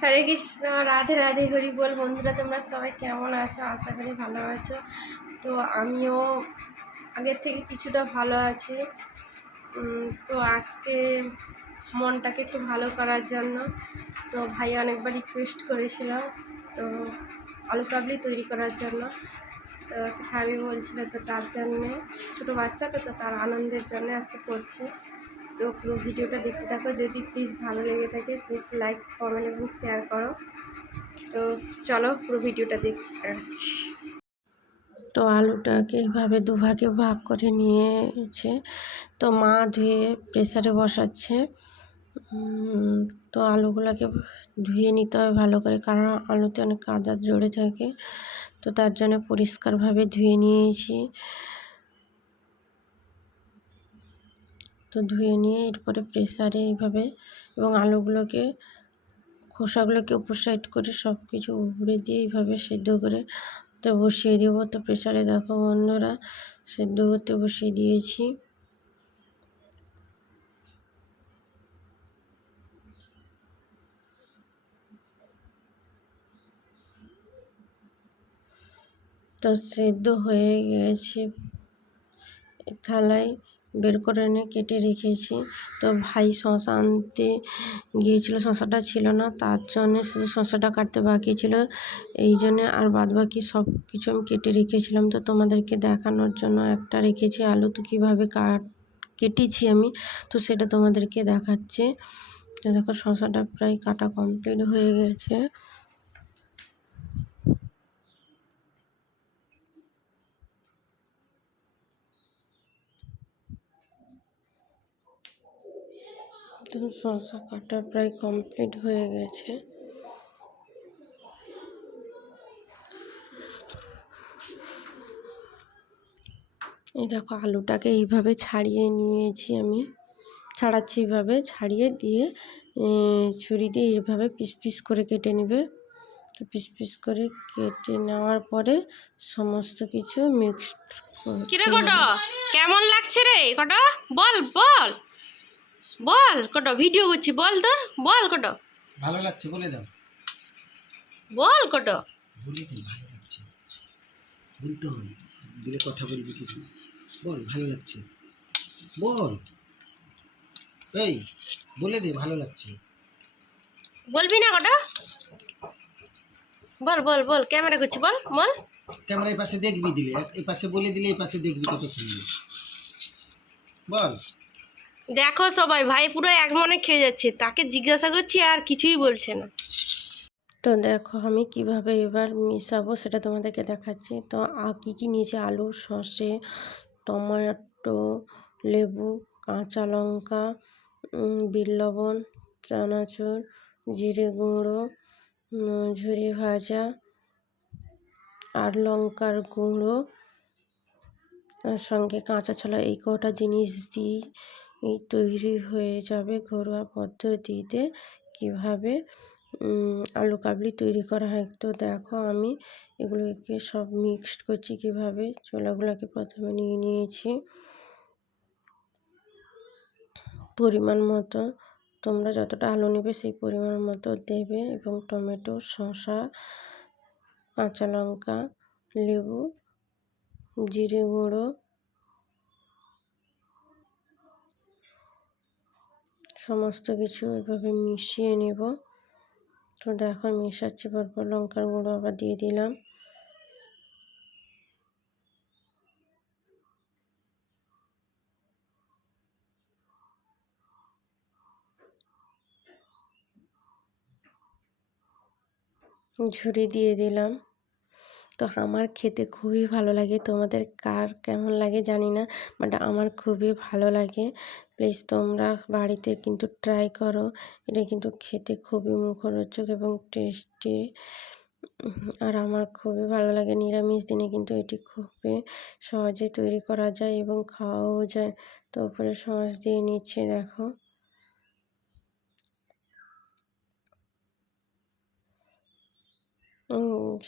হরে কৃষ্ণ, রাধে রাধে হরি বল। বন্ধুরা, তোমরা সবাই কেমন আছো? আশা করি ভালো আছো। তো আমিও আগের থেকে কিছুটা ভালো আছি। তো আজকে মনটাকে একটু ভালো করার জন্য তো ভাই অনেকবার রিকোয়েস্ট করেছিল। তো আলু কাবলি তৈরি করার জন্য। তো সেটা আমি বলছিল তো তার জন্যে, ছোটো বাচ্চা তো তো তার আনন্দের জন্য আজকে করছে। তো পুরো ভিডিওটা দেখতে থাকো। যদি প্লিজ ভালো লেগে থাকে প্লিজ লাইক কমেন্ট এবং শেয়ার করো। তো চলো পুরো ভিডিওটা দেখতে তো আলুটাকে এইভাবে দুভাগে ভাগ করে নিয়েছে। তো মা ধুয়ে প্রেসারে বসাচ্ছে। তো আলুগুলোকে ধুয়ে নিতে হবে ভালো করে, কারণ আলুতে অনেক কাদা জড়ে থাকে। তো তার জন্য পরিষ্কারভাবে ধুয়ে নিয়েছি। তো ধুয়ে নিয়ে এরপরে প্রেসারে এইভাবে এবং আলুগুলোকে, খোসাগুলোকে উপর সাইড করে সব কিছু উপরে দিয়ে এইভাবে সেদ্ধ করে তো বসিয়ে দেবো। তো প্রেসারে দেখো বন্ধুরা, সেদ্ধ করতে বসিয়ে দিয়েছি। তো সেদ্ধ হয়ে গেছে থালায়। বের করে এনে কেটে রেখেছি। তো ভাই শশা আনতে গিয়েছিল, শশাটা ছিল না, তার জন্যে শুধু শশাটা কাটতে বাকি ছিল। এই জন্যে আর বাদ বাকি সব কিছু আমি কেটে রেখেছিলাম। তো তোমাদেরকে দেখানোর জন্য একটা রেখেছি আলু। তো কীভাবে কাট, কেটেছি আমি, তো সেটা তোমাদেরকে দেখাচ্ছি। দেখো শশাটা প্রায় কাটা কমপ্লিট হয়ে গেছে। তো শসা কাটা প্রায় কমপ্লিট হয়ে গেছে। এই দেখো, আলুটাকে এইভাবে ছাড়িয়ে নিয়েছি আমি। ছাড়াচ্ছি এইভাবে, ছাড়িয়ে দিয়ে ছুরি দিয়ে এইভাবে পিস পিস করে কেটে নেবে। তো পিস পিস করে কেটে নেওয়ার পরে সমস্ত কিছু মিক্সড কিরে কটো? কেমন লাগছে রে? কটো? বল বল। বল কটো? ভিডিও করছি বল তোর বল কটো? ভালো লাগছে বলে দাও। বল কটো? বলে দে ভালো লাগছে। বলতে হয় দিলে কথা বলবি কিছু বল ভালো লাগছে। বল। এই বলে দে ভালো লাগছে। বলবি না কটো? বল বল বল ক্যামেরা করছি বল বল। ক্যামেরা এই পাশে দেখবি দিলে এই পাশে বলে দিলে এই পাশে দেখবি কত সুন্দর। বল। দেখো সবাই ভাই পুরো এক মনে খেয়ে যাচ্ছে। তাকে জিজ্ঞাসা করছি আর কিছুই বলছে না। তো দেখো আমি কীভাবে এবার মিশাবো সেটা তোমাদেরকে দেখাচ্ছি। তো কী কী নিয়েছি? আলু সর্ষে টমেটো লেবু কাঁচা লঙ্কা উম, লবণ চানাচুর জিরে গুঁড়ো ঝুরি ভাজা আর লঙ্কার গুঁড়ো তার সঙ্গে কাঁচা ছোলা এই কটা জিনিস দিই। এই তৈরি হয়ে যাবে ঘরোয়া পদ্ধতিতে। কীভাবে? আলু কাবলি তৈরি করা হয়। তো দেখো, আমি এগুলোকে সব মিক্সড করছি কীভাবে। ছোলাগুলোকে প্রথমে নিয়ে নিয়েছি। পরিমাণ মতো, তোমরা যতটা আলু নেবে সেই পরিমাণ মতো দেবে এবং টমেটো, শসা, কাঁচা লঙ্কা, লেবু, জিরে গুঁড়ো সমস্ত কিছু এভাবে মিশিয়ে নেব। তো দেখো মেশাচ্ছি, পরপর লঙ্কার গুঁড়ো আবার দিয়ে দিলাম। ঝুড়ি দিয়ে দিলাম। তো আমার খেতে খুবই ভালো লাগে। তোমাদের কার কেমন লাগে জানি না বাট আমার খুবই ভালো লাগে। প্লিজ তোমরা বাড়িতে কিন্তু ট্রাই করো। এটা কিন্তু খেতে খুবই মুখরোচক এবং টেস্টি আর আমার খুবই ভালো লাগে। নিরামিষ দিনে কিন্তু এটি খুবই সহজে তৈরি করা যায় এবং খাওয়াও যায়। তো উপরে সস দিয়ে নিচ্ছে, দেখো।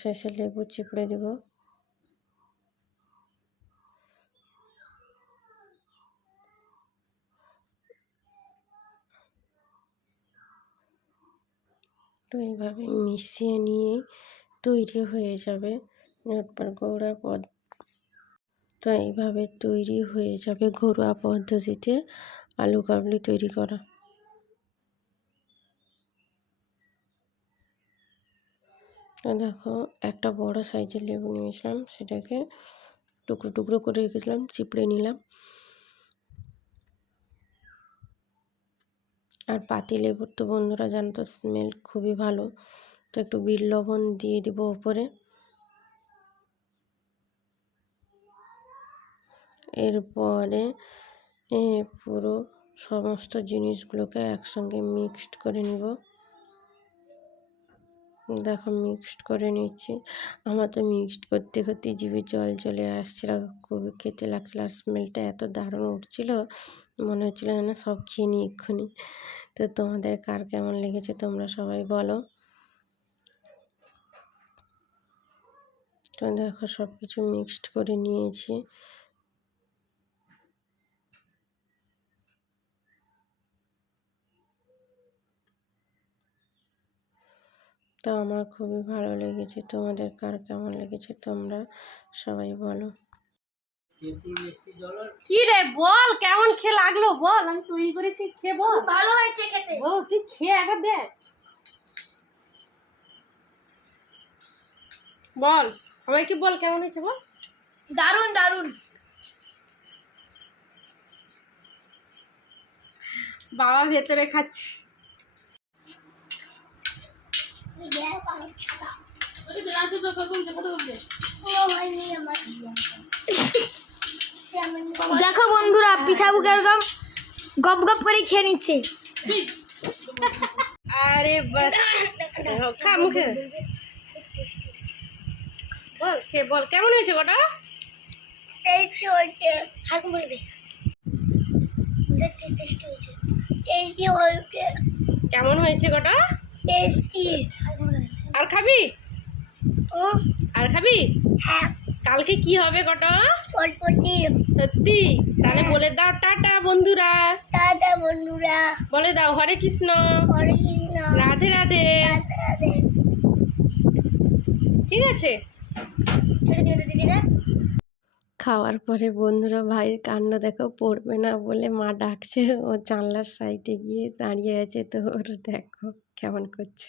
শেষে লেবু চিপড়ে দেব। তো এইভাবে মিশিয়ে নিয়ে তৈরি হয়ে যাবে ঝটপট ঘরোয়া পদ তো এইভাবে তৈরি হয়ে যাবে ঘরোয়া পদ্ধতিতে আলু কাবলি তৈরি করা। দেখো, একটা বড় সাইজের লেবু নিয়েছিলাম, সেটাকে টুকরো টুকরো করে রেখেছিলাম, চিপড়ে নিলাম। আর পাতি লেবুর তো বন্ধুরা জানো তো স্মেল খুবই ভালো। তো একটু বিট লবণ দিয়ে দিব ওপরে। এরপরে পুরো সমস্ত জিনিসগুলোকে একসঙ্গে মিক্সড করে নিব। দেখো মিক্সড করে নিচ্ছি। আমার তো মিক্সড করতে করতে জিভে জল চলে আসছিল, খুবই খেতে লাগছিল আর স্মেলটা এত দারুণ উঠছিল, মনে হচ্ছিল যেন সব খেয়ে নিই এক্ষুনি। তো তোমাদের কার কেমন লেগেছে তোমরা সবাই বলো। তো দেখো সব কিছু মিক্সড করে নিয়েছি। তো আমার খুবই ভালো লেগেছে। তোমাদের কার কেমন লেগেছে তোমরা সবাই বলো। কি রে বল কেমন খেয়ে লাগল বল? আমি তৈরি করেছি খেয়ে বল। ভালো হয়েছে খেতে। ও তুই খেয়ে একবার দেখ। বল সবাইকে বল কেমন হয়েছে বল? দারুণ দারুণ বাবা ভেতরে খাচ্ছে। দেখো বন্ধুরা পিসাবু কীরকম গপ গপ করে খেয়ে নিচ্ছে। আরে খা মুখে। বল খেয়ে বল কেমন হয়েছে গোটা কেমন হয়েছে গোটা টেস্টি। আর খাবি? ও। আর খাবি? হ্যাঁ। কালকে কি হবে গোটা অল্প সত্যি? তাহলে বলে দাও টাটা বন্ধুরা। টাটা বন্ধুরা। বলে দাও হরে কৃষ্ণ। হরে কৃষ্ণ। রাধে রাধে। ঠিক আছে। ছেড়ে দিও দিদিরা খাওয়ার পরে বন্ধুরা ভাইয়ের কান্ড দেখো পড়বে না বলে মা ডাকছে। ও জানলার সাইডে গিয়ে দাঁড়িয়ে আছে তো ওর দেখো কেমন করছে।